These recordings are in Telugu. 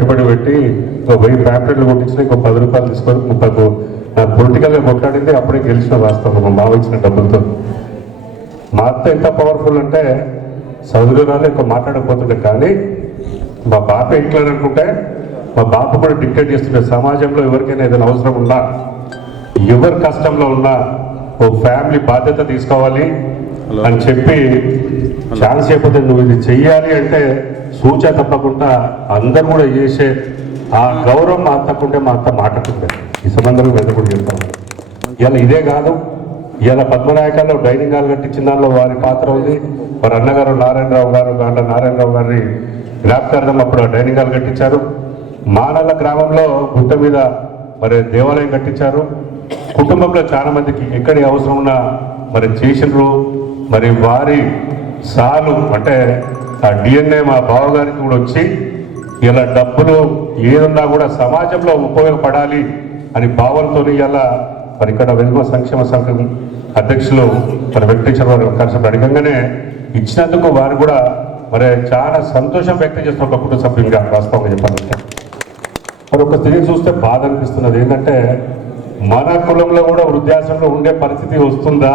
పెట్టుబడి పెట్టి ఒక వెయ్యి ప్యాంప్లెట్లు కొట్టించిన ఇంకో పది రూపాయలు తీసుకొని ముప్పై పొలిటికల్గా కొట్లాడింది అప్పుడే గెలిచిన వాస్తవం మా ఇచ్చిన డబ్బులతో. మా అత్త ఎంత పవర్ఫుల్ అంటే చదువురాలు ఎక్కువ మాట్లాడకపోతుండే కానీ మా బాప ఎట్లా అనుకుంటే మా బాప కూడా డిక్టేట్ చేస్తుండే సమాజంలో ఎవరికైనా ఏదైనా అవసరం ఉన్నా ఎవరి కష్టంలో ఉన్నా ఓ ఫ్యామిలీ బాధ్యత తీసుకోవాలి అని చెప్పి ఛాన్స్ అయిపోతే నువ్వు ఇది చెయ్యాలి అంటే సూచ తప్పకుండా అందరు కూడా చేసే ఆ గౌరవం మా అత్తకుంటే మా అత్త మాటకుంటే ఈ సంబంధంలో మేము కూడా చెప్తాం. ఇలా ఇదే కాదు. ఇలా పద్మనాయకాల్లో డైనింగ్ హాల్ కట్టించిన దానిలో వారి పాత్ర ఉంది. వారి అన్నగారు నారాయణరావు గారు దాంట్లో నారాయణరావు గారి జ్ఞాపకార్థం అప్పుడు డైనింగ్ హాల్ కట్టించారు. మానల గ్రామంలో గుట్ట మీద మరి దేవాలయం కట్టించారు. కుటుంబంలో చాలా మందికి ఎక్కడి అవసరం ఉన్నా మరి చేసినారు మరి వారి సాలు అంటే ఆ డిఎన్ఏ మా బావగారికి కూడా వచ్చి ఇలా డబ్బులు ఏదున్నా కూడా సమాజంలో ఉపయోగపడాలి అని భావంతో ఇలా మరి ఇక్కడ వెలుగు సంక్షేమ సంఘం అధ్యక్షులు మరి వెంకటేశ్వర వారు కలిసి అడగంగానే ఇచ్చినందుకు వారు కూడా మరి చాలా సంతోషం వ్యక్తం చేస్తున్న ఒక కుటుంబ సభ్యులుగా వాస్తవంగా చెప్పాలంటే. మరి ఒక స్త్రీని చూస్తే బాధ అనిపిస్తున్నది. ఏంటంటే మన కులంలో కూడా వృద్ధాశ్రమంలో ఉండే పరిస్థితి వస్తుందా?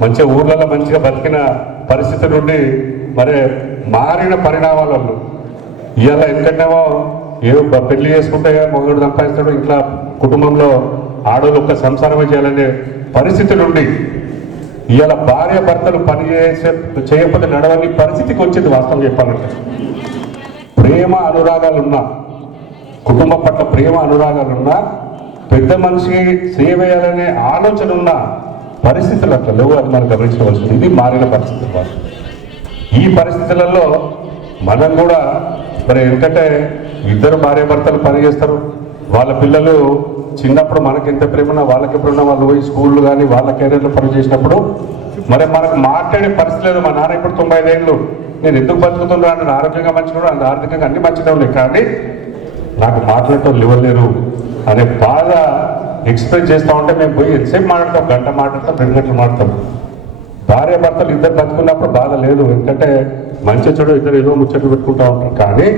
మంచిగా ఊర్లలో మంచిగా బతికిన పరిస్థితి నుండి మరి మారిన పరిణామాలలో ఇవాళ ఎందుకంటేమో ఏ పెళ్ళి చేసుకుంటే మొగుడు సంపాదిస్తాడు ఇంట్లో కుటుంబంలో ఆడవాళ్ళు ఒక్క సంసారమే చేయాలనే పరిస్థితి నుండి ఇవాళ భార్య భర్తలు పని చేసే చేయకపోతే నడవని పరిస్థితికి వచ్చింది వాస్తవం చెప్పాలంటే. ప్రేమ అనురాగాలు ఉన్నా కుటుంబం పట్ల ప్రేమ అనురాగాలు ఉన్నా పెద్ద మనిషి సేవ చేయాలనే ఆలోచన ఉన్నా పరిస్థితులు అట్లా లేవు అది మనం గమనించవలసింది ఇది మారిన పరిస్థితులు వాళ్ళు. ఈ పరిస్థితులలో మనం కూడా మరి ఎందుకంటే ఇద్దరు భార్య భర్తలు వాళ్ళ పిల్లలు చిన్నప్పుడు మనకి ఎంత ప్రేమన్నా వాళ్ళకి ఎప్పుడున్నా వాళ్ళు పోయి స్కూళ్ళు కానీ వాళ్ళ కెరీర్లో పని చేసినప్పుడు మరి మనకు మాట్లాడే పరిస్థితి లేదు మా నాన్న ఇప్పుడు తొంభై ఐదేళ్ళు నేను ఎందుకు బతుకుతున్నా? అంటే ఆరోగ్యంగా మంచిగా అంత ఆర్థికంగా అన్ని మంచిగా ఉన్నాయి. కానీ నాకు మాట్లాడటం ఇవ్వలేరు అనే బాధ ఎక్స్ప్రెస్ చేస్తా ఉంటే మేము పోయి ఎంతసేపు మాట్లాడతాం? గంట మాట్లాడతాం రెండు గంటలు మాట్లాడతాం. భార్య భర్తలు ఇద్దరు బతుకున్నప్పుడు బాధ లేదు. ఎందుకంటే మంచి చెడు ఇద్దరు ఏదో ముచ్చట్లు పెట్టుకుంటా ఉంటారు. కానీ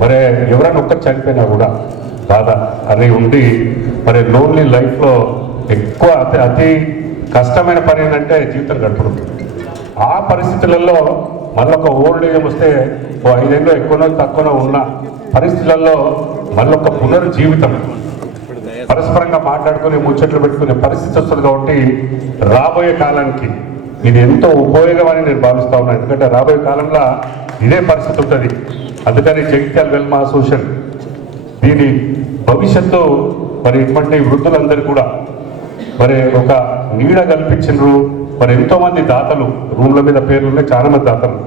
మరి ఎవరైనా ఒక్కరు చనిపోయినా కూడా బాధ అని ఉండి మరి లోన్లీ లైఫ్లో ఎక్కువ అతి అతి కష్టమైన పని ఏంటంటే జీవితం గడపడం. ఆ పరిస్థితులలో మళ్ళీ ఒక ఓల్డ్ ఏజ్ వస్తే ఓ ఐదేళ్ళు ఎక్కువనో తక్కువనో ఉన్న పరిస్థితులలో మళ్ళీ ఒక పునర్జీవితం. పరస్పరంగా మాట్లాడుకుని ముచ్చట్లు పెట్టుకునే పరిస్థితి వస్తుంది కాబట్టి రాబోయే కాలానికి ఇది ఎంతో ఉపయోగమని నేను భావిస్తా ఉన్నాను ఎందుకంటే రాబోయే కాలంలో ఇదే పరిస్థితి ఉంటుంది. అందుకని జగిత్యాల వెల్మ అసోసియేషన్ దీని భవిష్యత్తు మరి ఇటువంటి వృద్ధులందరూ కూడా మరి ఒక నీడ కల్పించిండ్రు మరి ఎంతోమంది దాతలు రూమ్ల మీద పేర్లు ఉన్నాయి చాలా మంది దాతలు.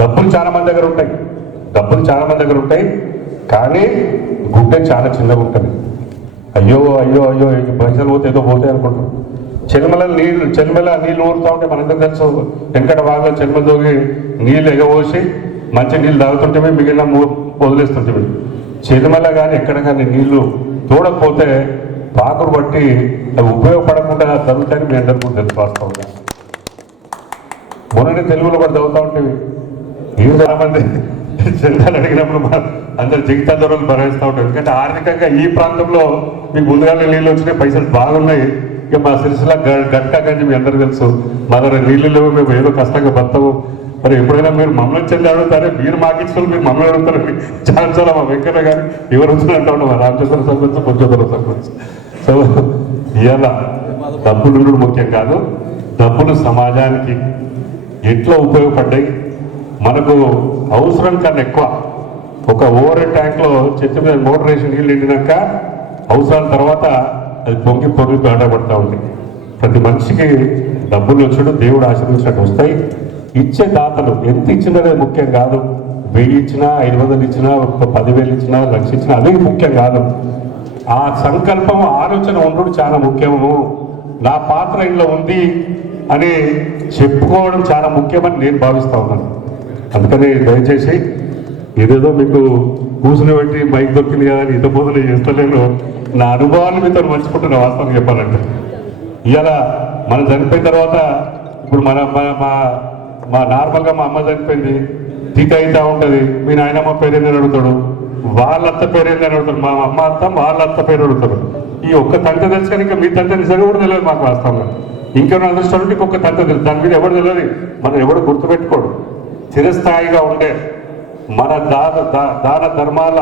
డబ్బులు చాలా మంది దగ్గర ఉంటాయి. డబ్బులు చాలా మంది దగ్గర ఉంటాయి. కానీ గుడ్డ చాలా చిన్నగా ఉంటుంది. అయ్యో అయ్యో అయ్యో ఈ పైసలు పోతే ఏదో పోతాయి అనుకుంటాం. చెల్మల నీళ్ళు చెల్మల నీళ్ళు ఊరుతూ ఉంటే మనందరం తెలుసు. వెంకట బాగా చెల్మల దోగి నీళ్ళు ఎగబోసి మంచి నీళ్ళు తాగుతుంటే మిగిలిన వదిలేస్తుంటే చెల్మల కానీ ఎక్కడ కానీ నీళ్ళు తోడకపోతే పాకులు బట్టి అవి ఉపయోగపడకుండా జరుగుతాయని మీ అందరికీ కూడా తెలుసు వాస్తవంగా. మొన్ననే తెలుగులో కూడా చదువుతా ఉంటే ఏం చాలా మంది చందాలు అడిగినప్పుడు అందరు జీవిత ధరలు ఉంటారు. ఎందుకంటే ఆర్థికంగా ఈ ప్రాంతంలో మీకు ముందుగానే నీళ్ళు వచ్చినాయి పైసలు బాగున్నాయి. ఇక మా సిరిసిల గ- గట్కా గంజి మీ అందరూ తెలుసు. మా దగ్గర నీళ్ళు లేవు మేము ఏదో కష్టంగా బతాము మరి ఎప్పుడైనా మీరు మమ్మల్ని చెంది అడుగుతారే? మీరు మాకు ఇచ్చిన మీరు మమ్మల్ని అడుగుతారు? చాలా చాలా మా వెంకట గారు ఎవరు వచ్చినట్టు మా రామచంద్ర సర్పంచ్ పొంచోదర సర్పంచ్. సో ఇలా డబ్బులు ముఖ్యం కాదు. డబ్బులు సమాజానికి ఎట్లా ఉపయోగపడ్డాయి? మనకు అవసరం కన్నా ఎక్కువ. ఒక ఓవర్ ట్యాంక్లో చెత్త మీద మోటార్ వేసి నీళ్ళు నిండినాక అవసరాల తర్వాత అది పొంగి పొంగి ఆడబడతా ఉంది. ప్రతి మనిషికి డబ్బులు వచ్చాడు దేవుడు ఆశీర్వించినట్టు వస్తాయి. ఇచ్చే దాతలు ఎంత ఇచ్చినదే ముఖ్యం కాదు. వెయ్యి ఇచ్చినా ఐదు వందలు ఇచ్చినా ఒక పదివేలు ఇచ్చినా లక్ష ఇచ్చినా అదే ముఖ్యం కాదు. ఆ సంకల్పం ఆలోచన ఉండడం చాలా ముఖ్యము. నా పాత్ర ఇంట్లో ఉంది అని చెప్పుకోవడం చాలా ముఖ్యమని నేను భావిస్తా ఉన్నాను. అందుకని దయచేసి ఏదేదో మీకు కూర్చుని పెట్టి మైక్ దొక్కింది కదా అని ఇంత బోధన చేస్తలేను. నా అనుభవాన్ని మీతో మర్చిపోతున్న వాస్తవం చెప్పాలంటే. ఇవాళ మనం చనిపోయిన తర్వాత ఇప్పుడు మన మా మా నార్మల్గా మా అమ్మ చనిపోయింది. తీత అవుతా ఉంటుంది. మీ నాయనమ్మ పేరు ఏందని అడుగుతాడు. వాళ్ళ అత్త పేరు ఏందని అడుగుతాడు. మా అమ్మ అత్త వాళ్ళ అత్త పేరు అడుగుతాడు. ఈ ఒక్క తంట తెలుసు కానీ ఇంకా మీ తంట నిజంగా కూడా తెలియదు మాకు వాస్తవంగా. ఇంకెవరైనా అదృష్టం ఉంటే ఇంకొక తంట తెలుసు దాని మీద ఎవరు తెలియదు. మనం ఎవడు గుర్తుపెట్టుకోడు. చిరస్థాయిగా ఉండే మన దాన దాన ధర్మాల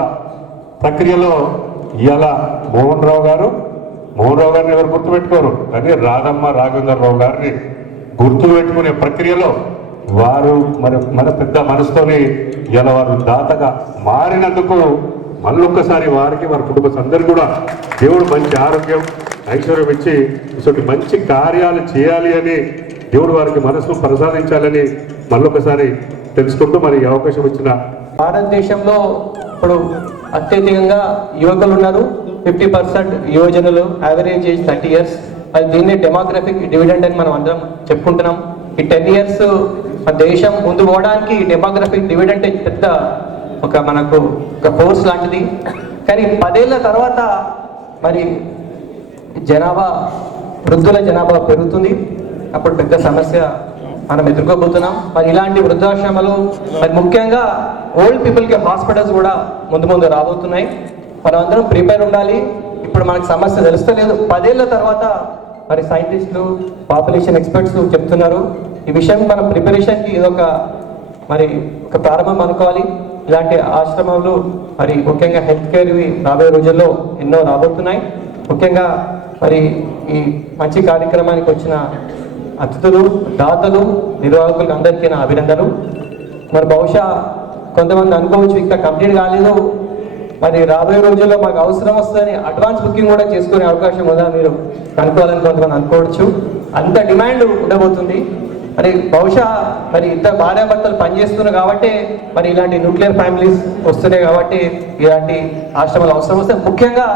ప్రక్రియలో ఇవాళ మోహన్ రావు గారు. మోహన్ రావు గారిని ఎవరు గుర్తుపెట్టుకోరు? కానీ రాధమ్మ రాఘవేంద్ర రావు గారిని గుర్తు పెట్టుకునే ప్రక్రియలో వారు మరి మన పెద్ద మనసుతోని ఇలా వారు దాతగా మారినందుకు మళ్ళొక్కసారి వారికి వారి కుటుంబ అందరు కూడా దేవుడు మంచి ఆరోగ్యం ఐశ్వర్యం ఇచ్చి ఇటువంటి మంచి కార్యాలు చేయాలి అని దేవుడు వారికి మనసు ప్రసాదించాలని మళ్ళొకసారి తెలుసుకుంటూ మరి అవకాశం ఇచ్చిన భారతదేశంలో ఇప్పుడు అత్యధికంగా యువకులు ఉన్నారు ఫిఫ్టీ పర్సెంట్ యువజనులు యావరేజ్ ఏజ్ థర్టీ ఇయర్స్ అది దీన్ని డెమోగ్రఫిక్ డివిడెండ్ అని మనం అందరం చెప్పుకుంటున్నాం. ఈ టెన్ ఇయర్స్ మన దేశం ముందు పోవడానికి డెమోగ్రఫిక్ డివిడెంట్ పెద్ద ఒక మనకు ఒక ఫోర్స్ లాంటిది. కానీ పదేళ్ళ తర్వాత మరి జనాభా వృద్ధుల జనాభా పెరుగుతుంది. అప్పుడు పెద్ద సమస్య మనం ఎదుర్కోబోతున్నాం. మరి ఇలాంటి వృద్ధాశ్రమాలు మరి ముఖ్యంగా ఓల్డ్ పీపుల్కి హాస్పిటల్స్ కూడా ముందు ముందు రాబోతున్నాయి. మనం అందరం ప్రిపేర్ ఉండాలి. ఇప్పుడు మనకు సమస్య తెలుస్తలేదు. పదేళ్ళ తర్వాత మరి సైంటిస్టులు పాపులేషన్ ఎక్స్పర్ట్స్ చెప్తున్నారు. ఈ విషయం మన ప్రిపరేషన్కి ఇదొక మరి ఒక ప్రారంభం అనుకోవాలి. ఇలాంటి ఆశ్రమాలు మరి ముఖ్యంగా హెల్త్ కేర్ రాబోయే రోజుల్లో ఎన్నో రాబోతున్నాయి. ముఖ్యంగా మరి ఈ మంచి కార్యక్రమానికి వచ్చిన అతిథులు దాతలు నిర్వాహకులకు అందరికీ నా అభినందనలు. మరి బహుశా కొంతమంది అనుకోవచ్చు ఇంకా కంప్లీట్ కాలేదు. మరి రాబోయే రోజుల్లో మాకు అవసరం వస్తుందని అడ్వాన్స్ బుకింగ్ కూడా చేసుకునే అవకాశం ఉందా మీరు కనుక్కోవాలని కొంతమంది అనుకోవచ్చు. అంత డిమాండ్ ఉండబోతుంది. మరి బహుశా మరి ఇద్దరు భార్యాభర్తలు పనిచేస్తున్నారు కాబట్టి మరి ఇలాంటి న్యూక్లియర్ ఫ్యామిలీస్ వస్తున్నాయి కాబట్టి ఇలాంటి ఆశ్రమాలు అవసరం వస్తే ముఖ్యంగా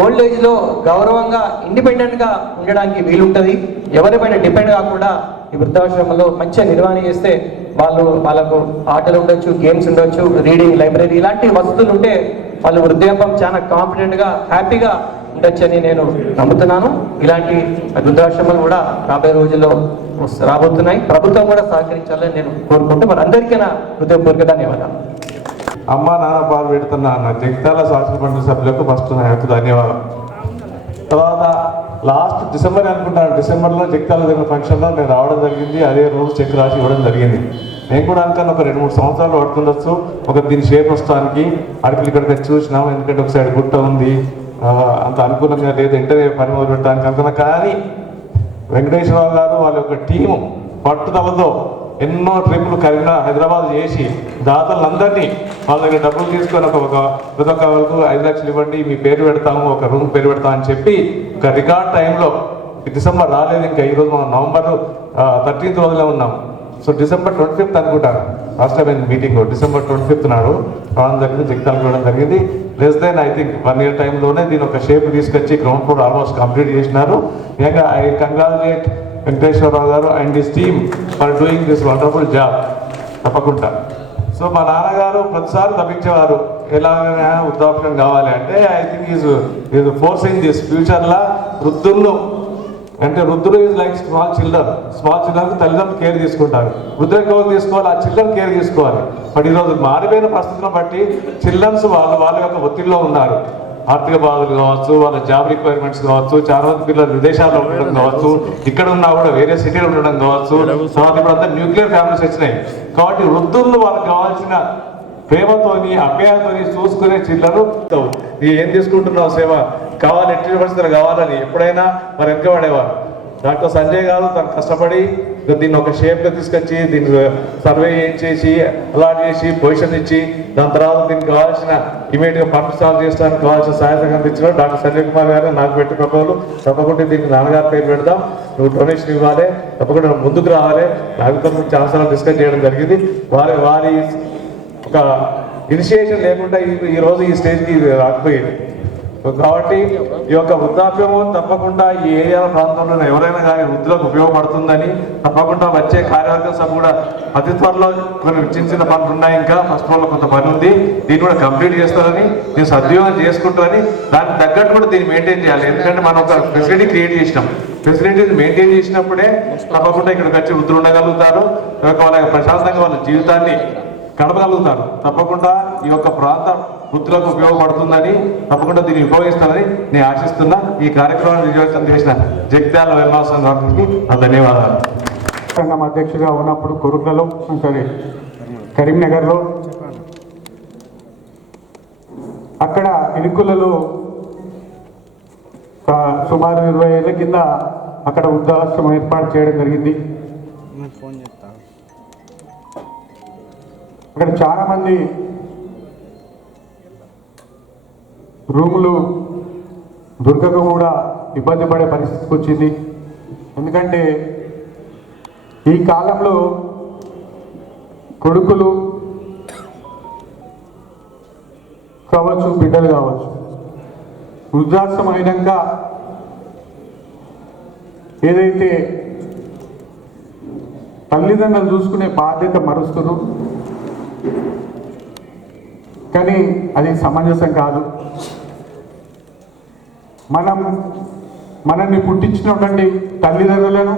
ఓల్డ్ ఏజ్లో గౌరవంగా ఇండిపెండెంట్గా ఉండడానికి వీలుంటుంది. ఎవరిపైన డిపెండ్ కాకుండా ఈ వృద్ధాశ్రమంలో మంచిగా నిర్వహణ చేస్తే వాళ్ళు వాళ్ళకు ఆటలు ఉండొచ్చు గేమ్స్ ఉండొచ్చు రీడింగ్ లైబ్రరీ ఇలాంటి వసతులు ఉంటే వాళ్ళు వృద్ధాపం చాలా కాన్ఫిడెంట్గా హ్యాపీగా ఉండొచ్చని నేను నమ్ముతున్నాను. ఇలాంటి వృద్ధాశ్రమాలు కూడా రాబోయే రోజుల్లో రాబోతున్నాయి. ప్రభుత్వం కూడా సహకరించాలని నేను కోరుకుంటూ మరి అందరికీ నా హృదయపూర్వక ధన్యవాదాలు. అమ్మ నాన్న పాలు పెడుతున్న అన్న. జగిత్యాల శాసన మండలి సభ్యులకు ఫస్ట్ నా యొక్క ధన్యవాదాలు తర్వాత లాస్ట్ డిసెంబర్ అనుకుంటాను డిసెంబర్లో జగిత్యాల జరిగిన ఫంక్షన్లో నేను రావడం జరిగింది. అదే రోజు చెక్ రాసి ఇవ్వడం జరిగింది. నేను కూడా అనుకున్న ఒక రెండు మూడు సంవత్సరాలు పడుతుండొచ్చు. ఒక దీని షేప్ వస్తానికి అడుగులు ఇక్కడ చూసినాం. ఎందుకంటే ఒక సైడ్ గుట్ట ఉంది. అంత అనుకూలంగా లేదు. వెంటనే పని మొదలు పెట్టడానికి అనుకున్నా. కానీ వెంకటేశ్వరరావు గారు వాళ్ళ యొక్క టీము పట్టుదలతో ఎన్నో ట్రిప్పులు కరీనా హైదరాబాద్ చేసి దాతలందరినీ వాళ్ళ దగ్గర డబ్బులు తీసుకొని ఒక ఒక ప్రతి ఒక్క వాళ్ళకు ఐదు లక్షలు ఇవ్వండి మీ పేరు పెడతాము ఒక రూమ్ పేరు పెడతాం అని చెప్పి ఒక రికార్డ్ టైంలో డిసెంబర్ రాలేదు ఇంకా ఈరోజు మనం నవంబర్ థర్టీన్త్ రోజులో ఉన్నాం. సో డిసెంబర్ ట్వంటీ ఫిఫ్త్ అనుకుంటాను last time meeting December twenty fifth నాడు రావడం జరిగింది జగితాలు కూడా జరిగింది. Less than I think one year టైంలోనే దీని ఒక షేప్ తీసుకొచ్చి గ్రౌండ్ ఫ్లోర్ ఆల్మోస్ట్ కంప్లీట్ చేసినారు. ఇంకా I congratulate Venkateswararao garu and this team for doing this wonderful job తప్పకుండా. సో మా నాన్నగారు ప్రతిసారి తప్పించేవారు. ఎలాగైనా వృద్ధాప్యం కావాలి అంటే I think is is forcing this ఫ్యూచర్లో వృద్ధుల్లో. అంటే వృద్ధులు is like small children small children తల్లిదండ్రులు కేర్ తీసుకుంటారు. వృద్ధులకు ఎవరు తీసుకోవాలి? ఆ చిల్డ్రన్ కేర్ తీసుకోవాలి. బట్ ఈరోజు మారిపోయిన పరిస్థితులను బట్టి చిల్డ్రన్స్ వాళ్ళు వాళ్ళ యొక్క ఒత్తిడిలో ఉన్నారు. ఆర్థిక బాధలు కావచ్చు వాళ్ళ జాబ్ రిక్వైర్మెంట్స్ కావచ్చు చాలా మంది పిల్లలు విదేశాల్లో ఉండడం కావచ్చు ఇక్కడ ఉన్నా కూడా వేరే సిటీలో ఉండడం కావచ్చు. తర్వాత ఇప్పుడు అంతా న్యూక్లియర్ ఫ్యామిలీస్ వచ్చినాయి. కాబట్టి వృద్ధులు వాళ్ళకి కావాల్సిన ప్రేమతోని అభ్యాసతోని చూసుకునే చిల్లరు ఈ ఏం తీసుకుంటున్నావు సేవ? కావాలి ఎట్టి పరిస్థితులు కావాలని ఎప్పుడైనా మరి వెనకబడేవారు. డాక్టర్ సంజయ్ గారు తను కష్టపడి దీన్ని ఒక షేప్గా తీసుకొచ్చి దీన్ని సర్వే చేసి అలాట్ చేసి పొజిషన్ ఇచ్చి దాని తర్వాత దీనికి కావాల్సిన ఇమీడియట్గా పంప్ సాల్వ్ చేయడానికి కావాల్సిన సహాయత అందించిన డాక్టర్ సంజయ్ కుమార్ గారు నాకు పెట్టి తప్పకుండా దీనికి నాన్నగారి పేరు పెడదాం. నువ్వు డొనేషన్ ఇవ్వాలి. తప్పకుండా ముందుకు రావాలి. నాకు చాలా సార్లు డిస్కస్ చేయడం జరిగింది. వారి వారి ఒక ఇనిషియేషన్ లేకుండా ఈ- రోజు ఈ స్టేజ్కి ఇది రాకపోయేది. కాబట్టి ఈ యొక్క వృద్ధాప్యము తప్పకుండా ఈ ఏరియా ప్రాంతంలో ఎవరైనా కానీ వృద్ధులకు ఉపయోగపడుతుందని తప్పకుండా వచ్చే కార్యవర్గం సభ కూడా అతి త్వరలో కొన్ని చిన్న చిన్న పనులు ఉన్నాయి. ఇంకా ఫస్ట్ వాళ్ళ కొంత పని ఉంది. దీన్ని కూడా కంప్లీట్ చేస్తారని దీన్ని సద్వినియోగం చేసుకుంటారని దానికి తగ్గట్టు కూడా దీన్ని మెయింటైన్ చేయాలి. ఎందుకంటే మనం ఒక ఫెసిలిటీ క్రియేట్ చేసినాం. ఫెసిలిటీస్ మెయింటైన్ చేసినప్పుడే తప్పకుండా ఇక్కడికి వచ్చి వృద్ధులు ఉండగలుగుతారు. వాళ్ళ ప్రశాంతంగా వాళ్ళ జీవితాన్ని గడపగలుగుతారు. తప్పకుండా ఈ యొక్క ప్రాంతం వృత్తులకు ఉపయోగపడుతుందని తప్పకుండా దీన్ని ఉపయోగిస్తానని నేను ఆశిస్తున్నా. ఈ కార్యక్రమాన్ని విజయవంతం చేసిన జగిత్యాల వెల్మాసం గారికి నా ధన్యవాదాలు. సంఘం అధ్యక్షుగా ఉన్నప్పుడు కొరుట్లలో సారీ కరీంనగర్లో. అక్కడ ఇరుకులలో ఒక సుమారు ఇరవై ఏళ్ళ కింద అక్కడ వృద్ధాశ్రమం ఏర్పాటు చేయడం జరిగింది. అక్కడ చాలా రూములు దొరకక కూడా ఇబ్బంది పడే పరిస్థితికి వచ్చింది. ఎందుకంటే ఈ కాలంలో కొడుకులు కావచ్చు బిడ్డలు కావచ్చు వృద్ధాశ్రమం అయినాక ఏదైతే తల్లిదండ్రులు చూసుకునే బాధ్యత మరుస్తున్నారు కానీ అది సమంజసం కాదు. మనం మనల్ని పుట్టించినటువంటి తల్లిదండ్రులను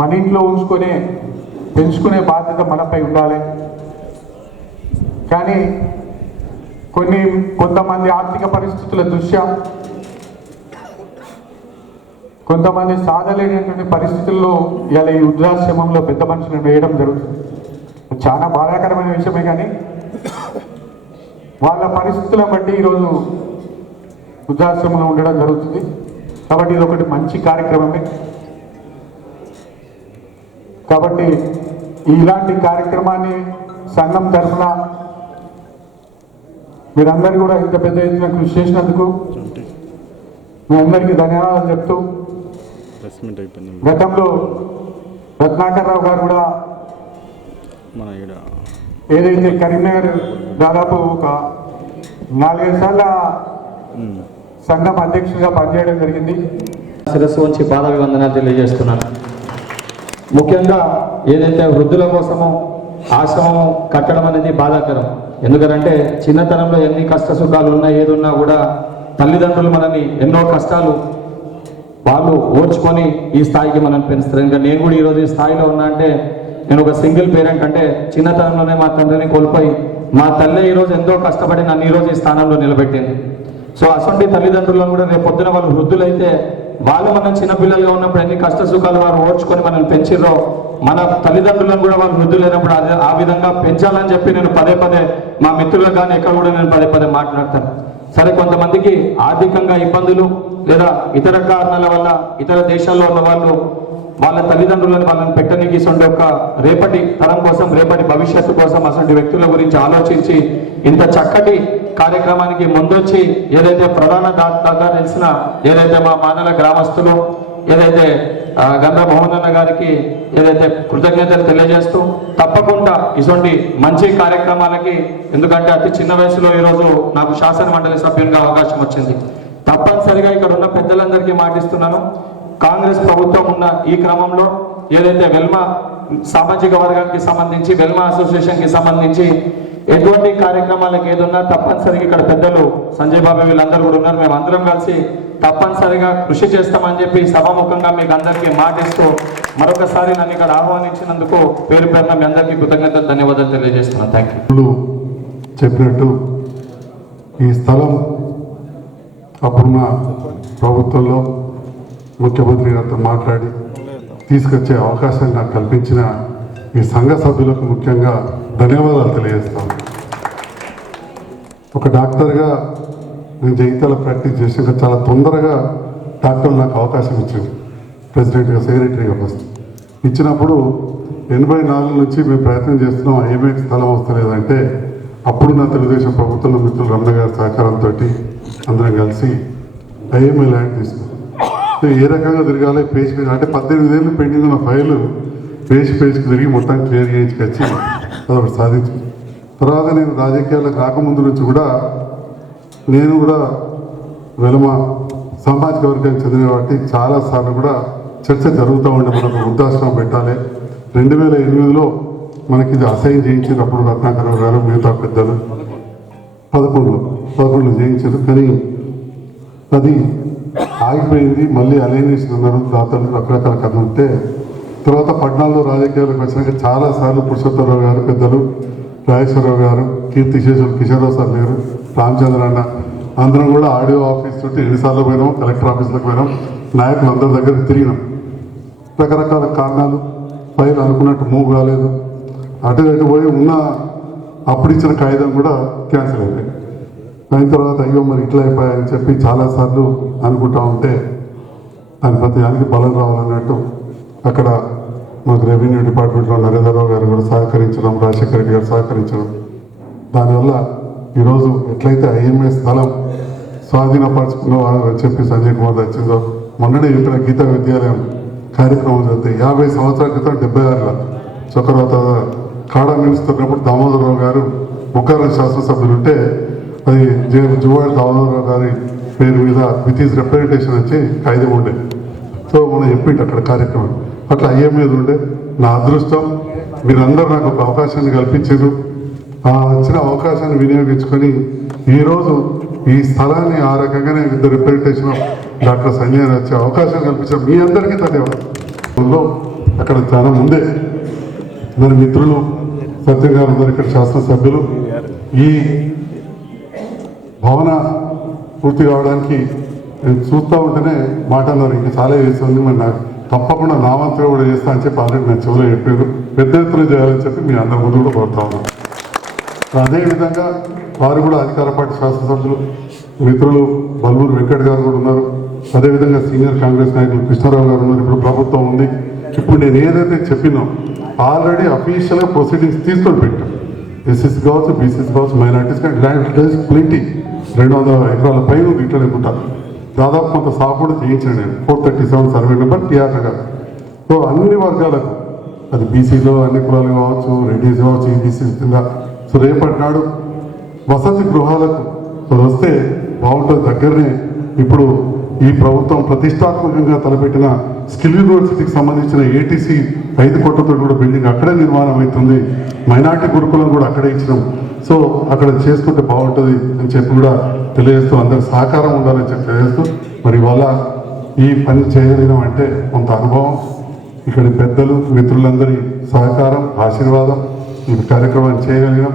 మన ఇంట్లో ఉంచుకొని పెంచుకునే బాధ్యత మనపై ఉండాలి. కానీ కొన్ని కొంతమంది ఆర్థిక పరిస్థితుల దృష్ట్యా కొంతమంది సాధలేనటువంటి పరిస్థితుల్లో ఇలా ఈ వృద్ధాశ్రమంలో పెద్ద మనుషులను వేయడం జరుగుతుంది. చాలా బాధాకరమైన విషయమే కానీ వాళ్ళ పరిస్థితులను బట్టి ఈరోజు వృద్ధాశ్రమంలో ఉండడం జరుగుతుంది. కాబట్టి ఇది ఒకటి మంచి కార్యక్రమమే. కాబట్టి ఇలాంటి కార్యక్రమాన్ని సంఘం తరఫున మీరందరూ కూడా ఇంత పెద్ద ఎత్తున కృషి చేసినందుకు మీ అందరికీ ధన్యవాదాలు చెప్తూ గతంలో రత్నాకర్రావు గారు కూడా ఏదైతే కరీంనగర్ దాదాపు ఒక నాలుగైదు సార్ల సంఘం అధ్యక్షుడిగా పనిచేయడం జరిగింది. శిరస్సు వంచి పాదాభివందనాలు తెలియజేస్తున్నాను. ముఖ్యంగా ఏదైతే వృద్ధుల కోసమో ఆశ్రమం కట్టడం అనేది బాధాకరం. ఎందుకంటే చిన్నతనంలో ఎన్ని కష్ట సుఖాలు ఉన్నా ఏదున్నా కూడా తల్లిదండ్రులు మనని ఎన్నో కష్టాలు వాళ్ళు ఓర్చుకొని ఈ స్థాయికి మనం పెంచుతారు. ఇంకా నేను కూడా ఈరోజు ఈ స్థాయిలో ఉన్నా అంటే నేను ఒక సింగిల్ పేరెంట్ అంటే చిన్నతనంలోనే మా తండ్రిని కోల్పోయి మా తల్లి ఈరోజు ఎంతో కష్టపడి నన్ను ఈరోజు ఈ స్థానంలో నిలబెట్టింది. సో అసొంటి తల్లిదండ్రులను కూడా రేపు పొద్దున వాళ్ళు వృద్ధులైతే వాళ్ళు మనం చిన్నపిల్లలుగా ఉన్నప్పుడు ఎన్ని కష్ట సుఖాలు వారు ఓర్చుకొని మనల్ని పెంచిర్రో మన తల్లిదండ్రులను కూడా వాళ్ళు వృద్ధులైనప్పుడు అదే ఆ విధంగా పెంచాలని చెప్పి నేను పదే పదే మా మిత్రులకు కానీ ఎక్కడ కూడా నేను పదే పదే మాట్లాడతాను. సరే కొంతమందికి ఆర్థికంగా ఇబ్బందులు లేదా ఇతర కారణాల వల్ల ఇతర దేశాల్లో ఉన్న వాళ్ళు వాళ్ళ తల్లిదండ్రులను వాళ్ళని పెట్టడానికి ఇటువంటి ఒక రేపటి తరం కోసం రేపటి భవిష్యత్తు కోసం అటువంటి వ్యక్తుల గురించి ఆలోచించి ఇంత చక్కటి కార్యక్రమానికి ముందొచ్చి ఏదైతే ప్రధాన దాకా తెలిసిన ఏదైతే మా మానల గ్రామస్తులు ఏదైతే గంధ మోహన్ అన్న గారికి ఏదైతే కృతజ్ఞతలు తెలియజేస్తూ తప్పకుండా ఇటువంటి మంచి కార్యక్రమాలకి ఎందుకంటే అతి చిన్న వయసులో ఈరోజు నాకు శాసన మండలి సభ్యునిగా అవకాశం వచ్చింది. తప్పనిసరిగా ఇక్కడ ఉన్న పెద్దలందరికీ మాటిస్తున్నాను. కాంగ్రెస్ ప్రభుత్వం ఉన్న ఈ క్రమంలో ఏదైతే వెల్మా సామాజిక వర్గానికి సంబంధించి వెల్మా అసోసియేషన్కి సంబంధించి ఎటువంటి కార్యక్రమాలకు ఏదున్నా తప్పనిసరిగా ఇక్కడ పెద్దలు సంజయ్ బాబు వీళ్ళందరూ కూడా ఉన్నారు. మేము అందరం కలిసి తప్పనిసరిగా కృషి చేస్తామని చెప్పి సభాముఖంగా మీకు అందరికీ మాటిస్తూ మరొకసారి నన్ను ఇక్కడ ఆహ్వానించినందుకు పేరు పేరున మీ అందరికీ కృతజ్ఞతలు ధన్యవాదాలు తెలియజేస్తున్నాను. థ్యాంక్ యూ చెప్పినట్టు ఈ స్థలం అప్పుడున్న ప్రభుత్వంలో ముఖ్యమంత్రి గారితో మాట్లాడి తీసుకొచ్చే అవకాశాన్ని నాకు కల్పించిన ఈ సంఘ సభ్యులకు ముఖ్యంగా ధన్యవాదాలు తెలియజేస్తాను. ఒక డాక్టర్గా నేను జగిత్యాల ప్రాక్టీస్ చేసాక చాలా తొందరగా డాక్టర్లు నాకు అవకాశం ఇచ్చింది. ప్రెసిడెంట్గా సెక్రటరీగా ఫస్ట్. ఇచ్చినప్పుడు ఎనభై నాలుగు నుంచి మేము ప్రయత్నం చేస్తున్నాం ఏమే స్థలం వస్తలేదంటే అప్పుడు నా తెలుగుదేశం ప్రభుత్వంలో మిత్రులు రమణ గారి సహకారంతో అందరం కలిసి ఐఎంఏ ల్యాండ్ తీసుకున్నాం. ఏ రకంగా తిరగాలి పేజ్ పేజ్ అంటే పద్దెనిమిది ఏళ్ళు పెండింగ్ ఉన్న ఫైల్ పేజ్ పేజ్కి తిరిగి మొత్తం క్లియర్ చేయించుకొచ్చి అదొకటి సాధించుకున్నాం. తర్వాత నేను రాజకీయాలకు రాకముందు నుంచి కూడా నేను కూడా వెలమ సామాజిక వర్గానికి చెందిన వాటి చాలా సార్లు కూడా చర్చ జరుగుతూ ఉండే మనకు వృద్ధాశ్రమం పెట్టాలి. రెండు వేల ఎనిమిదిలో మనకి ఇది అసైన్ చేయించినప్పుడు రత్నాకర్ గారు మిగతా పెద్దలు. పదకొండులో పదకొండులో చేయించారు. కానీ అది ఆగిపోయింది. మళ్ళీ అలైనేషన్ అన్నారు. దాతలు రకరకాల కథ ఉంటే తర్వాత పట్నాల్లో రాజకీయాలకు వచ్చినాక చాలా సార్లు పురుషోత్తరరావు గారు పెద్దలు రాజేశ్వరరావు గారు కీర్తి శేషులు కిషోరావు సార్ లేరు రామచంద్ర అన్న. అందరం కూడా ఆడియో ఆఫీస్ చుట్టూ ఎన్నిసార్లు పోయినాం కలెక్టర్ ఆఫీస్లకు పోయినాం నాయకులు అందరి దగ్గరికి తిరిగినాం. రకరకాల కారణాలు ఫైల్ అనుకున్నట్టు మూవ్ కాలేదు. అటు ఇటు పోయి ఉన్న అప్పుడు ఇచ్చిన కాగితం కూడా క్యాన్సిల్ అయిపోయింది అయిన తర్వాత అయ్యో మరి ఇట్లా అయిపోయాయని చెప్పి చాలాసార్లు అనుకుంటా ఉంటే దాని ప్రతి దానికి బలం రావాలన్నట్టు అక్కడ మాకు రెవెన్యూ డిపార్ట్మెంట్లో నరేంద్రరావు గారు కూడా సహకరించడం రాజశేఖర రెడ్డి గారు సహకరించడం. దానివల్ల ఈరోజు ఎట్లయితే ఐఎంఏ స్థలం స్వాధీనపరచుకున్నవారు వారు చెప్పి సంజయ్ కుమార్ వచ్చిందో మొన్ననే చెప్పిన గీతా విద్యాలయం కార్యక్రమం జరిగితే యాభై సంవత్సరాల క్రితం డెబ్బై ఆరులో చక్రవర్త కాడా నిలుస్తున్నప్పుడు దామోదరరావు గారు ముఖారం శాసనసభ్యులు ఉంటే అది జే. జువాడి దామోదరరావు గారి పేరు మీద విత్ ఈజ్ రిప్రజెంటేషన్ వచ్చి కాగితం ఉండే. సో మనం చెప్పిండు అక్కడ కార్యక్రమం. అట్లా అయ్యే మీద ఉండే నా అదృష్టం. మీరందరూ నాకు ఒక అవకాశాన్ని కల్పించారు. ఆ వచ్చిన అవకాశాన్ని వినియోగించుకొని ఈరోజు ఈ స్థలాన్ని ఆ రకంగానే with representation of doctor Sanjay వచ్చే అవకాశం కల్పించాం మీ అందరికీ ధన్యవాదాలు. అక్కడ చాలా ముందే అందరి మిత్రులు సత్యం గారు అందరు ఇక్కడ శాసనసభ్యులు. ఈ భవన పూర్తి కావడానికి నేను చూస్తూ ఉంటేనే మాటలు ఇంకా చాలా చేస్తుంది మరి నాకు. తప్పకుండా నా కూడా చేస్తా అని చెప్పి ఆల్రెడీ నేను చెవులో చెప్పారు. పెద్ద ఎత్తున చేయాలని చెప్పి మీ అందరి ముందు కూడా కోరుతా ఉన్నాను. అదేవిధంగా వారు కూడా అధికార పార్టీ శాసనసభ్యులు మిత్రులు బల్బూరు వెంకట్ గారు కూడా ఉన్నారు. అదేవిధంగా సీనియర్ కాంగ్రెస్ నాయకులు కృష్ణారావు గారు ఉన్నారు. ఇప్పుడు ప్రభుత్వం ఉంది. ఇప్పుడు నేను ఏదైతే చెప్పినో ఆల్రెడీ అఫీషియల్గా ప్రొసీడింగ్స్ తీసుకొని పెట్టాం. ఎస్ఎస్ కావచ్చు బీసీసీ కావచ్చు మైనార్టీస్ కానీ ల్యాండ్ ప్లింటీ రెండు వందల ఎకరాల పైన ఉంది ఇట్లా దాదాపు కొంత సాగు కూడా చేయించాను నేను. Four thirty seven survey number TR Nagar so అన్ని వర్గాలకు అది బీసీలో అన్ని కులాలు కావచ్చు రెడ్డిస్ కావచ్చు ఈబీసీ కింద సో రేపటి నాడు వసతి గృహాలకు వస్తే బాగుంటుంది. దగ్గరనే ఇప్పుడు ఈ ప్రభుత్వం ప్రతిష్టాత్మకంగా తలపెట్టిన స్కిల్ యూనివర్సిటీకి సంబంధించిన ఏటీసీ ఐదు కోట్లతో కూడా బిల్డింగ్ అక్కడే నిర్మాణం అవుతుంది. మైనార్టీ గురుకులం కూడా అక్కడే ఇచ్చినాం. సో అక్కడ చేసుకుంటే బాగుంటుంది అని చెప్పి కూడా తెలియజేస్తూ అందరి సహకారం ఉండాలని చెప్పి తెలియజేస్తూ మరి ఇవాళ ఈ పని చేయగలిగినాం అంటే కొంత అనుభవం ఇక్కడి పెద్దలు మిత్రులందరి సహకారం ఆశీర్వాదం ఈ కార్యక్రమాన్ని చేయగలిగినాం.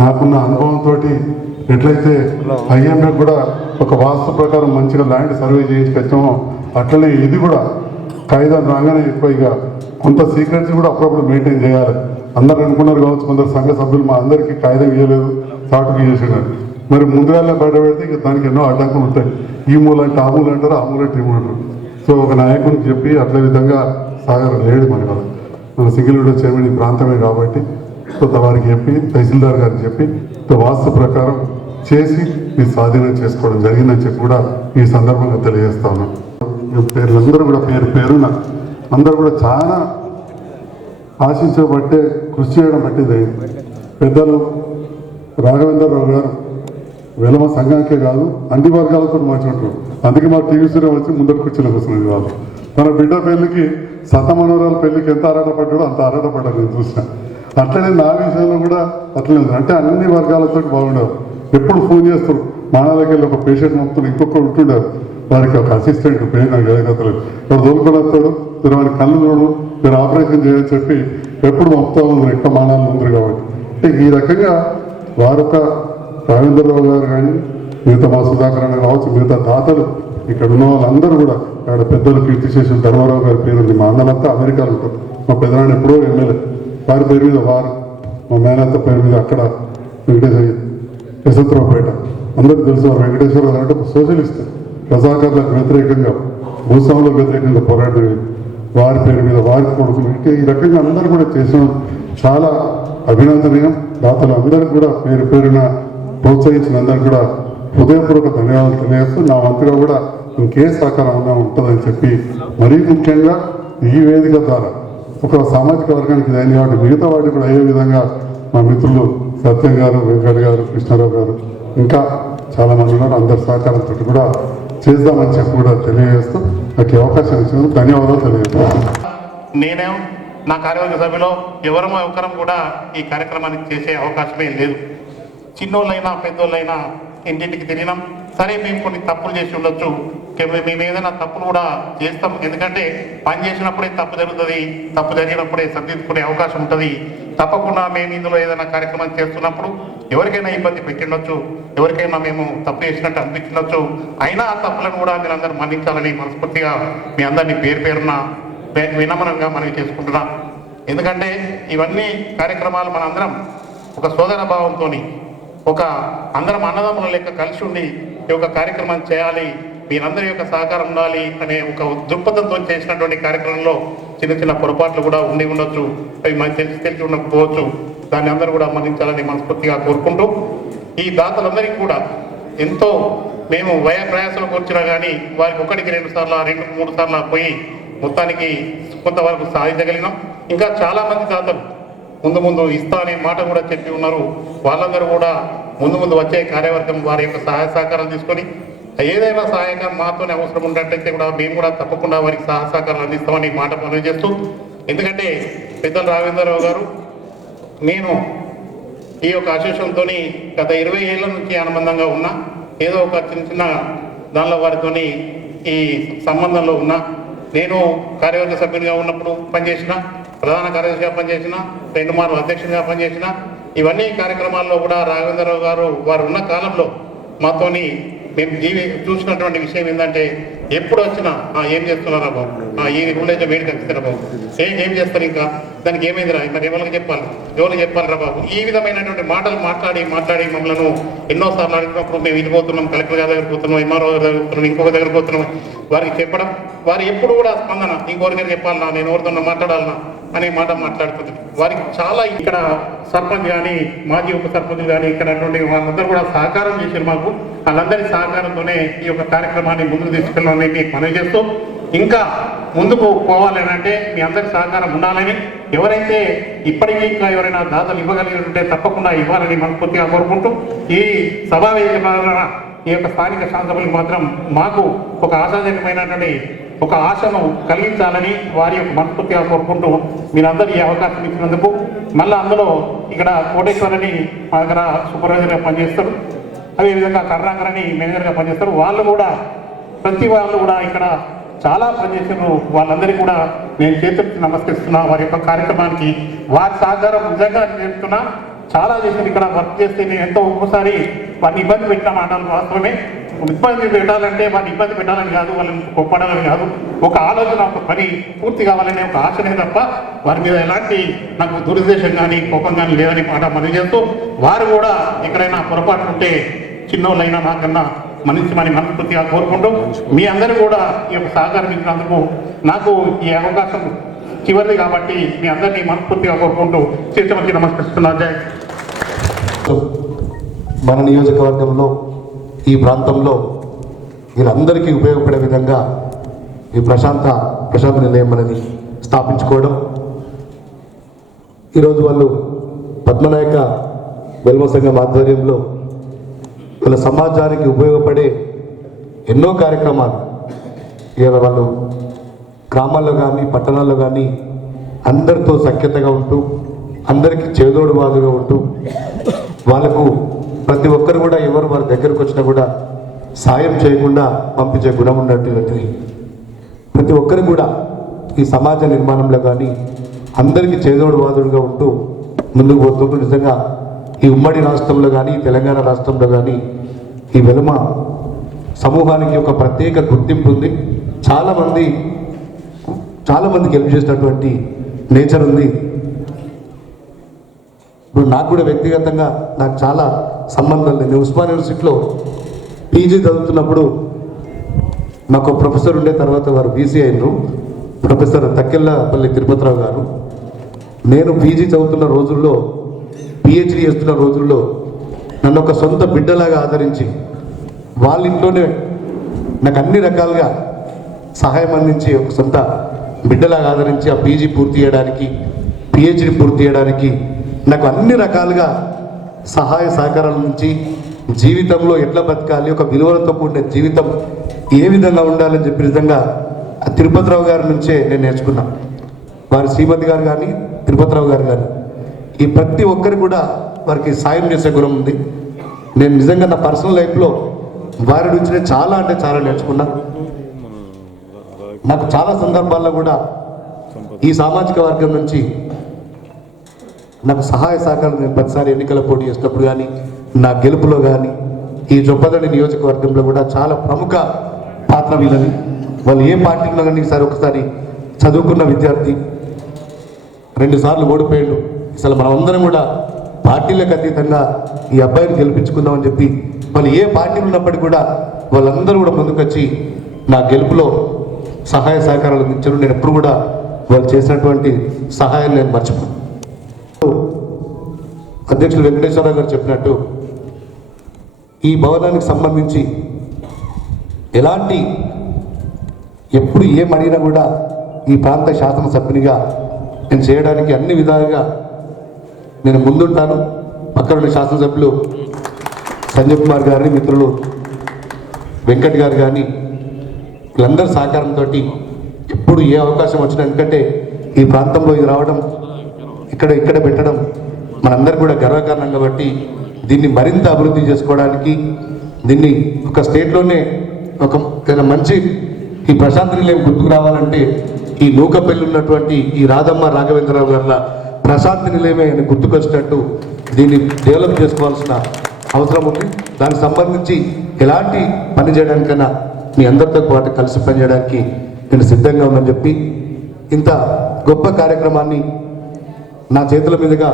నాకున్న అనుభవంతో ఎట్లయితే ఐఎంఏ కూడా ఒక వాస్తు ప్రకారం మంచిగా ల్యాండ్ సర్వే చేయించుకొచ్చామో అట్లనే ఇది కూడా కాగితం రాగానే ఎక్కువ ఇక కొంత సీక్రెట్స్ కూడా అప్పుడప్పుడు మెయింటైన్ చేయాలి. అందరు అనుకున్నారు కావచ్చు కొందరు సంఘ సభ్యులు మా అందరికీ కాగితం ఇవ్వలేదు సాటుకు చేసినారు మరి ముందుగానే బయట పెడితే ఇక దానికి ఎన్నో అడ్డంకులు ఉంటాయి. ఈ మూల అంటే ఆ మూల అంటారు ఆ మూల అంటే ఈ మూల అంటారు. సో ఒక నాయకునికి చెప్పి అట్లే విధంగా సాగర్ లేడు మన వాళ్ళ మన సింగిల్ విండో చైర్మన్ ఈ ప్రాంతమే కాబట్టి సో వారికి చెప్పి తహసీల్దార్ గారికి చెప్పి వాస్తు ప్రకారం చేసి మీ స్వాధీనం చేసుకోవడం జరిగిందని చెప్పి కూడా ఈ సందర్భంగా తెలియజేస్తా ఉన్నాను పేర్లందరూ కూడా పేరు పేరున అందరూ కూడా చాలా ఆశించబట్టే కృషి చేయడం బట్టి పెద్దలు రాఘవేంద్రరావు గారు వెలమ సంఘానికే కాదు అన్ని వర్గాలతో మార్చినట్టు అందుకే మా టీవీ సీరియల్ వచ్చి ముందర కూర్చుని కూర్చున్నది వాళ్ళు. తన బిడ్డ పెళ్ళికి సత మనోరాల పెళ్ళికి ఎంత ఆరాటపడ్డాడో అంత ఆరాటపడ్డాడు నేను చూసిన. అట్లనే నా విషయంలో కూడా అట్లనే అంటే అన్ని వర్గాలతో బాగుండవు ఎప్పుడు ఫోన్ చేస్తారు మానాలకి వెళ్ళి ఒక పేషెంట్ మొత్తం ఇంకొకరు ఉంటుండారు వారికి ఒక అసిస్టెంట్ పేరు నాకు ఎదగతలేదు వాడు వస్తాడు మీరు వారి కళ్ళు చూడు మీరు ఆపరేషన్ చేయని చెప్పి ఎప్పుడు మొత్తం ఉంది ఎక్కువ మానాలు ఉంది కాబట్టి. అంటే ఈ రకంగా వారొక రావేంద్రరావు గారు కానీ మిగతా మా సుధాకర్ అన్న కావచ్చు మిగతా దాతలు ఇక్కడ ఉన్న వాళ్ళందరూ కూడా ఇక్కడ పెద్దలు కీర్తి చేసిన ధర్మారావు గారి పేరు ఉంది మా అన్నలంతా అమెరికాలో ఉంటారు మా పెదనాన్న ఎప్పుడో ఎమ్మెల్యే. వారి పేరు మీద వారు మా మేనత్త పేరు మీద అక్కడ వెంకటేశ్వర యశవంతరావుపేట అందరికీ తెలుసు వెంకటేశ్వర అంటే ఒక సోషలిస్ట్. రజాకారులకు వ్యతిరేకంగా భూస్వాములకు వ్యతిరేకంగా పోరాడే వారి పేరు మీద వారి కొడుకులు. ఇంకా ఈ రకంగా అందరూ కూడా చేసిన చాలా అభినందనీయం. దాతలు అందరూ కూడా పేరు పేరున ప్రోత్సహించిన అందరూ కూడా హృదయపూర్వక ధన్యవాదాలు తెలియజేస్తూ నా వంతుగా కూడా ఇంకే సహకారం ఉన్నా ఉంటుందని చెప్పి మరీ ముఖ్యంగా ఈ వేదిక ద్వారా ఒక సామాజిక వర్గానికి ఇది కాబట్టి మిగతా వాటికి కూడా అయ్యే విధంగా మా మిత్రులు సత్యం గారు వెంకట్ గారు కృష్ణారావు గారు ఇంకా చాలా మంది ఉన్నారు. అందరి సహకారంతో కూడా చేద్దామని చెప్పి కూడా తెలియజేస్తూ నాకు అవకాశం ఇచ్చిన ధన్యవాదాలు తెలియజేస్తాను నేనేం నా కార్యవర్గ సభ్యులో ఎవరమో ఒకరం కూడా ఈ కార్యక్రమానికి చేసే అవకాశమే లేదు. చిన్నోళ్ళైనా పెద్దోళ్ళైనా ఇంటింటికి తిరిగినాం. సరే మేము కొన్ని తప్పులు చేసి ఉండొచ్చు. మేము ఏదైనా తప్పులు కూడా చేస్తాం. ఎందుకంటే పని చేసినప్పుడే తప్పు జరుగుతుంది తప్పు జరిగినప్పుడే సర్దిద్దుకునే అవకాశం ఉంటుంది. తప్పకుండా మేము ఇందులో ఏదైనా కార్యక్రమం చేస్తున్నప్పుడు ఎవరికైనా ఇబ్బంది పెట్టిండొచ్చు ఎవరికైనా మేము తప్పు చేసినట్టు అనిపించవచ్చు అయినా ఆ తప్పులను కూడా మీరందరూ మన్నించాలని మనస్ఫూర్తిగా మీ అందరినీ పేరు పేరున వి- వినమ్రంగా మనవి చేసుకుంటున్నాం. ఎందుకంటే ఇవన్నీ కార్యక్రమాలు మనందరం ఒక సోదర భావంతో ఒక అందరం అన్నదమ్ముల లెక్క కలిసి ఉండి ఈ యొక్క కార్యక్రమం చేయాలి మీరందరి యొక్క సహకారం ఉండాలి అనే ఒక దృక్పథంతో చేసినటువంటి కార్యక్రమంలో చిన్న చిన్న పొరపాట్లు కూడా ఉండి ఉండొచ్చు. అవి మనకి తెలిసి తెలిసి ఉండకపోవచ్చు. దాన్ని అందరూ కూడా మన్నించాలని మనస్ఫూర్తిగా కోరుకుంటూ ఈ దాతలందరికీ కూడా ఎంతో మేము వయ ప్రయాసాలకు వచ్చినా కానీ వారికి ఒకటికి రెండు సార్లు రెండు మూడు సార్లు పోయి మొత్తానికి కొంతవరకు సాధించగలిగినాం. ఇంకా చాలా మంది దాతలు ముందు ముందు ఇస్తా అనే మాట కూడా చెప్పి ఉన్నారు. వాళ్ళందరూ కూడా ముందు ముందు వచ్చే కార్యవర్గం వారి యొక్క సహాయ సహకారాలు తీసుకొని ఏదైనా సహాయంగా మాతోనే అవసరం ఉన్నట్టయితే కూడా మేము కూడా తప్పకుండా వారికి సహసహకారాలు అందిస్తామని మాట మనవి చేస్తూ ఎందుకంటే పెద్దలు రావేంద్రరావు గారు నేను ఈ యొక్క అశేషంతో గత ఇరవై ఏళ్ళ నుంచి అనుబంధంగా ఉన్నా ఏదో ఒక చిన్న చిన్న దానిలో వారితోని ఈ సంబంధంలో ఉన్నా నేను కార్యవర్గ సభ్యునిగా ఉన్నప్పుడు పనిచేసిన ప్రధాన కార్యదర్శిగా పనిచేసిన రెండు మార్లు అధ్యక్షునిగా పనిచేసిన ఇవన్నీ కార్యక్రమాల్లో కూడా రాఘవేంద్రరావు గారు వారు ఉన్న కాలంలో మాతోని మేము జీవి చూసుకున్నటువంటి విషయం ఏంటంటే ఎప్పుడు వచ్చినా ఏం చేస్తున్నారా బాబు? "ఆ, ఈ విలేజ్ వేడికి వస్తారా బాబు? ఏం ఏం చేస్తారు ఇంకా? దానికి ఏమైందిరా? మరి ఎవరికి చెప్పాలి? ఎవరికి చెప్పాలిరా బాబు? ఈ విధమైనటువంటి మాటలు మాట్లాడి మాట్లాడి మమ్మల్ని ఎన్నోసార్లు అడిగినప్పుడు మేము ఇది పోతున్నాం కలెక్టర్ గారి దగ్గర పోతున్నాం ఎంఆర్ఓ దగ్గర పోతున్నాం ఇంకొక దగ్గర పోతున్నాం. వారికి చెప్పడం వారు ఎప్పుడు కూడా స్పందన ఇంకొకరి దగ్గర చెప్పాలన్నా నేను ఎవరితో మాట్లాడాలన్నా అనే మాట మాట్లాడుతుంది. వారికి చాలా ఇక్కడ సర్పంచ్ కానీ మాజీ ఉప సర్పంచ్ కానీ ఇక్కడ వాళ్ళందరూ కూడా సహకారం చేశారు మాకు. వాళ్ళందరి సహకారంతోనే ఈ యొక్క కార్యక్రమాన్ని ముందుకు తీసుకెళ్ళాలని మీకు మనవి చేస్తూ ఇంకా ముందుకు పోవాలని అంటే మీ అందరి సహకారం ఉండాలని ఎవరైతే ఇప్పటికీ ఇంకా ఎవరైనా దాతలు ఇవ్వగలిగినట్టే తప్పకుండా ఇవ్వాలని మనస్ఫూర్తిగా కోరుకుంటూ ఈ సభావేశ ఈ యొక్క స్థానిక శాంతములకు మాత్రం మాకు ఒక ఆశాజనకమైనటువంటి ఒక ఆశను కలిగించాలని వారి యొక్క మనస్ఫూర్తిగా కోరుకుంటూ మీరందరూ ఈ అవకాశం ఇచ్చినందుకు మళ్ళీ అందులో ఇక్కడ కోటేశ్వరని మా దగ్గర సూపర్వైజర్గా పనిచేస్తారు. అదేవిధంగా కరుణాకరని మేనేజర్గా పనిచేస్తారు. వాళ్ళు కూడా ప్రతి వాళ్ళు కూడా ఇక్కడ చాలా పనిచేసారు వాళ్ళందరికీ కూడా నేను చేతులకి నమస్కరిస్తున్నా. వారి యొక్క కార్యక్రమానికి వారి సహకారం నిజంగా చెప్తున్నా చాలా చేసింది ఇక్కడ వర్క్ చేస్తే నేను ఎంతో ఒక్కోసారి వారిని ఇబ్బంది పెట్టిన మాటలు వాస్తవమే. ఇబ్బంది పెట్టాలంటే వారిని ఇబ్బంది పెట్టాలని కాదు వాళ్ళని కొప్పడాలని కాదు. ఒక ఆలోచన ఒక పని పూర్తి కావాలనే ఒక ఆశనే తప్ప వారి మీద ఎలాంటి నాకు దురుద్దేశం కానీ కోపం కానీ లేదని మాట మనవి చేస్తూ వారు కూడా ఎక్కడైనా పొరపాటు ఉంటే చిన్నోళ్ళైనా నాకన్నా మనిషి మనస్ఫూర్తిగా కోరుకుంటూ మీ అందరూ కూడా ఈ యొక్క సహకరించినందుకు నాకు ఈ అవకాశం చివరిది కాబట్టి మీ అందరినీ మనస్ఫూర్తిగా కోరుకుంటూ చేతులకి నమస్కరిస్తున్నా. జై. మన నియోజకవర్గంలో ఈ ప్రాంతంలో వీరందరికీ ఉపయోగపడే విధంగా ఈ ప్రశాంత ప్రశాంత నిలయం అనేది స్థాపించుకోవడం. ఈరోజు వాళ్ళు పద్మనాయక వెల్మ సంఘం ఆధ్వర్యంలో వాళ్ళ సమాజానికి ఉపయోగపడే ఎన్నో కార్యక్రమాలు. ఇవాళ వాళ్ళు గ్రామాల్లో కానీ పట్టణాల్లో కానీ అందరితో సఖ్యతగా ఉంటూ అందరికీ చేదోడు బాధగా ఉంటూ వాళ్ళకు ప్రతి ఒక్కరు కూడా ఎవరు వారి దగ్గరకు వచ్చినా కూడా సాయం చేయకుండా పంపించే గుణం ఉన్నటువంటి ప్రతి ఒక్కరు కూడా ఈ సమాజ నిర్మాణంలో కానీ అందరికీ చేదోడు వాదుడుగా ఉంటూ ముందుకు పోతూ నిజంగా ఈ ఉమ్మడి రాష్ట్రంలో కానీ తెలంగాణ రాష్ట్రంలో కానీ ఈ వెలుమ సమూహానికి ఒక ప్రత్యేక గుర్తింపు ఉంది. చాలామంది చాలామందికి హెల్ప్ చేసినటువంటి నేచర్ ఉంది. ఇప్పుడు నాకు కూడా వ్యక్తిగతంగా నాకు చాలా సంబంధం లేదు. ఉస్మాన్ యూనివర్సిటీలో పీజీ చదువుతున్నప్పుడు మాకు ప్రొఫెసర్ ఉండే తర్వాత వారు బీసీ అయినరు. ప్రొఫెసర్ తక్కెళ్ళపల్లి తిరుపతిరావు గారు. నేను పీజీ చదువుతున్న రోజుల్లో పిహెచ్డి చేస్తున్న రోజుల్లో నన్ను ఒక సొంత బిడ్డలాగా ఆదరించి వాళ్ళ ఇంట్లోనే నాకు అన్ని రకాలుగా సహాయం అందించి ఒక సొంత బిడ్డలాగా ఆదరించి ఆ పీజీ పూర్తి చేయడానికి పిహెచ్డి పూర్తి చేయడానికి నాకు అన్ని రకాలుగా సహాయ సహకారాల నుంచి జీవితంలో ఎట్లా బతకాలి ఒక విలువలతో కూడిన జీవితం ఏ విధంగా ఉండాలని చెప్పిన విధంగా తిరుపతిరావు గారి నుంచే నేను నేర్చుకున్నా. వారి శ్రీమతి గారు కానీ తిరుపతిరావు గారు కానీ. ఈ ప్రతి ఒక్కరు కూడా వారికి సాయం చేసే గుణం ఉంది. నేను నిజంగా నా పర్సనల్ లైఫ్లో వారి నుంచి చాలా అంటే చాలా నేర్చుకున్నా. నాకు చాలా సందర్భాల్లో కూడా ఈ సామాజిక వర్గం నుంచి నాకు సహాయ సహకారం నేను ప్రతిసారి ఎన్నికల పోటీ చేసినప్పుడు కానీ నా గెలుపులో కానీ ఈ చొప్పదండి నియోజకవర్గంలో కూడా చాలా ప్రముఖ పాత్ర వీళ్ళని వాళ్ళు ఏ పార్టీలో కానీ ఈసారి ఒకసారి చదువుకున్న విద్యార్థి రెండు సార్లు ఓడిపోయాడు. అసలు మనమందరం కూడా పార్టీలకు అతీతంగా ఈ అబ్బాయిని గెలిపించుకుందామని చెప్పి వాళ్ళు ఏ పార్టీలు ఉన్నప్పటికీ కూడా వాళ్ళందరూ కూడా ముందుకొచ్చి నా గెలుపులో సహాయ సహకారాలు అందించారు. నేను ఎప్పుడు కూడా వాళ్ళు చేసినటువంటి సహాయం నేను మర్చిపోను. అధ్యక్షులు వెంకటేశ్వరరావు గారు చెప్పినట్టు ఈ భవనానికి సంబంధించి ఎలాంటి ఎప్పుడు ఏం అడిగినా కూడా ఈ ప్రాంత శాసనసభ్యునిగా నేను చేయడానికి అన్ని విధాలుగా నేను ముందుంటాను. పక్కన శాసనసభ్యులు సంజయ్ కుమార్ గారిని మిత్రులు వెంకట్ గారు కానీ వీళ్ళందరి సహకారంతో ఎప్పుడు ఏ అవకాశం వచ్చినా ఎందుకంటే ఈ ప్రాంతంలో ఇది రావడం ఇక్కడ ఇక్కడ పెట్టడం మనందరూ కూడా గర్వకారణం కాబట్టి దీన్ని మరింత అభివృద్ధి చేసుకోవడానికి దీన్ని ఒక స్టేట్లోనే ఒక మంచి ఈ ప్రశాంత్ నిలయం గుర్తుకు రావాలంటే ఈ నూకపల్లి ఉన్నటువంటి ఈ రాధమ్మ రాఘవేంద్రరావు గారి ప్రశాంతి నిలయమే అని గుర్తుకొచ్చినట్టు దీన్ని డెవలప్ చేసుకోవాల్సిన అవసరం ఉంది. దానికి సంబంధించి ఎలాంటి పని చేయడానికైనా మీ అందరితో పాటు కలిసి పనిచేయడానికి నేను సిద్ధంగా ఉందని చెప్పి ఇంత గొప్ప కార్యక్రమాన్ని నా చేతుల మీదుగా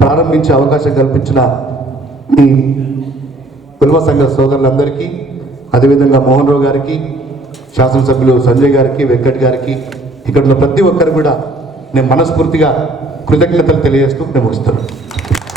ప్రారంభించే అవకాశం కల్పించిన ఈ కుల్మ సంఘ సోదరులందరికీ అదేవిధంగా మోహన్ రావు గారికి శాసనసభ్యులు సంజయ్ గారికి వెంకట్ గారికి ఇక్కడ ఉన్న ప్రతి ఒక్కరు కూడా నేను మనస్ఫూర్తిగా కృతజ్ఞతలు తెలియజేస్తూ నేను ముగిస్తున్నాను